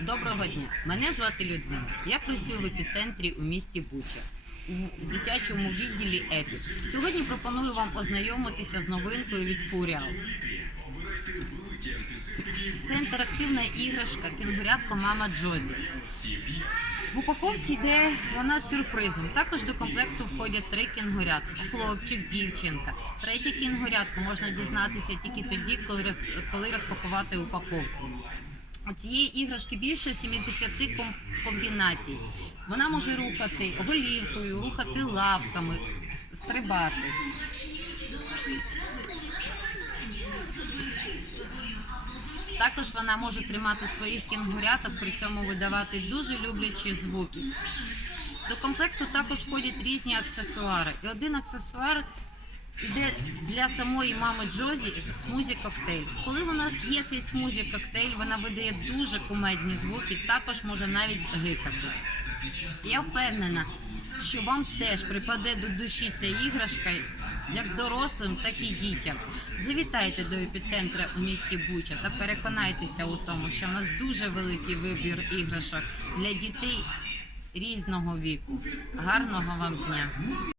Доброго дня. Мене звати Людмила. Я працюю в епіцентрі у місті Буча у дитячому відділі ЕПІ. Сьогодні пропоную вам ознайомитися з новинкою від Фуріал. Це інтерактивна іграшка кінгурятко Мама Джозі. В упаковці йде вона з сюрпризом. Також до комплекту входять три кінгурятка. Хлопчик, дівчинка. Третє кінгурятко можна дізнатися тільки тоді, коли розпакувати упаковку. Цієї іграшки більше 70 ком- комбінацій. Вона може рухати голівкою, рухати лапками, стрибати. Також вона може тримати своїх кінгуряток, при цьому видавати дуже люблячі звуки. До комплекту також входять різні аксесуари. І один аксесуар йде для самої мами Джозі смузі коктейль. Коли вона п'є цей смузі коктейль, вона видає дуже кумедні звуки, також може навіть гикати. Я впевнена, що вам теж припаде до душі ця іграшка як дорослим, так і дітям. Завітайте до епіцентра у місті Буча та переконайтеся у тому, що в нас дуже великий вибір іграшок для дітей різного віку. Гарного вам дня!